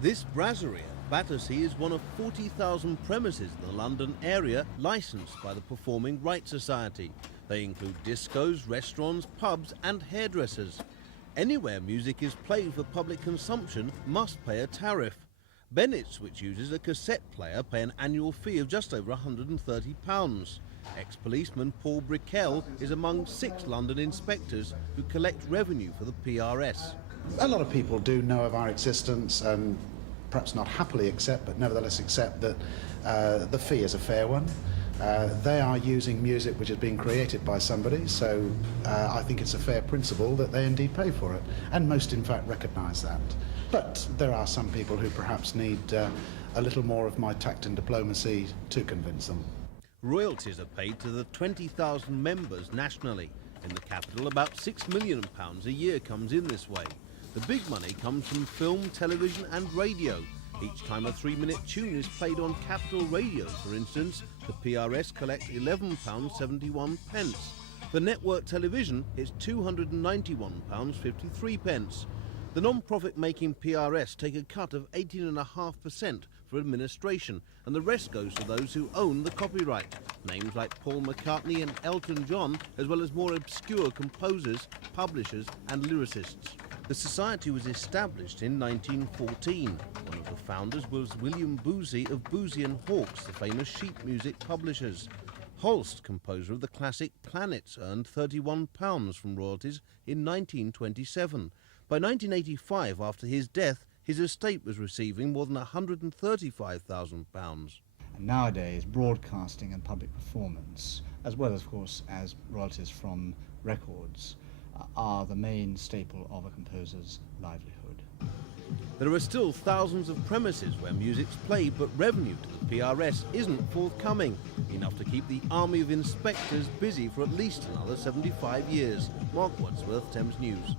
This brasserie at Battersea is one of 40,000 premises in the London area licensed by the Performing Rights Society. They include discos, restaurants, pubs and hairdressers. Anywhere music is played for public consumption must pay a tariff. Bennett's, which uses a cassette player, pay an annual fee of just over £130. Ex-policeman Paul Brickell is among 6 London inspectors who collect revenue for the PRS. A lot of people do know of our existence and perhaps not happily accept, but nevertheless accept that the fee is a fair one. They are using music which has been created by somebody, so I think it's a fair principle that they indeed pay for it, and most in fact recognise that. But there are some people who perhaps need a little more of my tact and diplomacy to convince them. Royalties are paid to the 20,000 members nationally. In the capital, about £6 million a year comes in this way. The big money comes from film, television and radio. Each time a 3-minute tune is played on Capital Radio, for instance, the PRS collect £11.71. For network television, it's £291.53. The non-profit making PRS take a cut of 18.5% for administration, and the rest goes to those who own the copyright. Names like Paul McCartney and Elton John, as well as more obscure composers, publishers and lyricists. The society was established in 1914. One of the founders was William Boosey of Boosey and Hawkes, the famous sheet music publishers. Holst, composer of the classic Planets, earned £31 from royalties in 1927. By 1985, after his death, his estate was receiving more than £135,000. Nowadays, broadcasting and public performance, as well as, of course, as royalties from records, are the main staple of a composer's livelihood. There are still thousands of premises where music's played, but revenue to the PRS isn't forthcoming, enough to keep the army of inspectors busy for at least another 75 years. Mark Wadsworth, Thames News.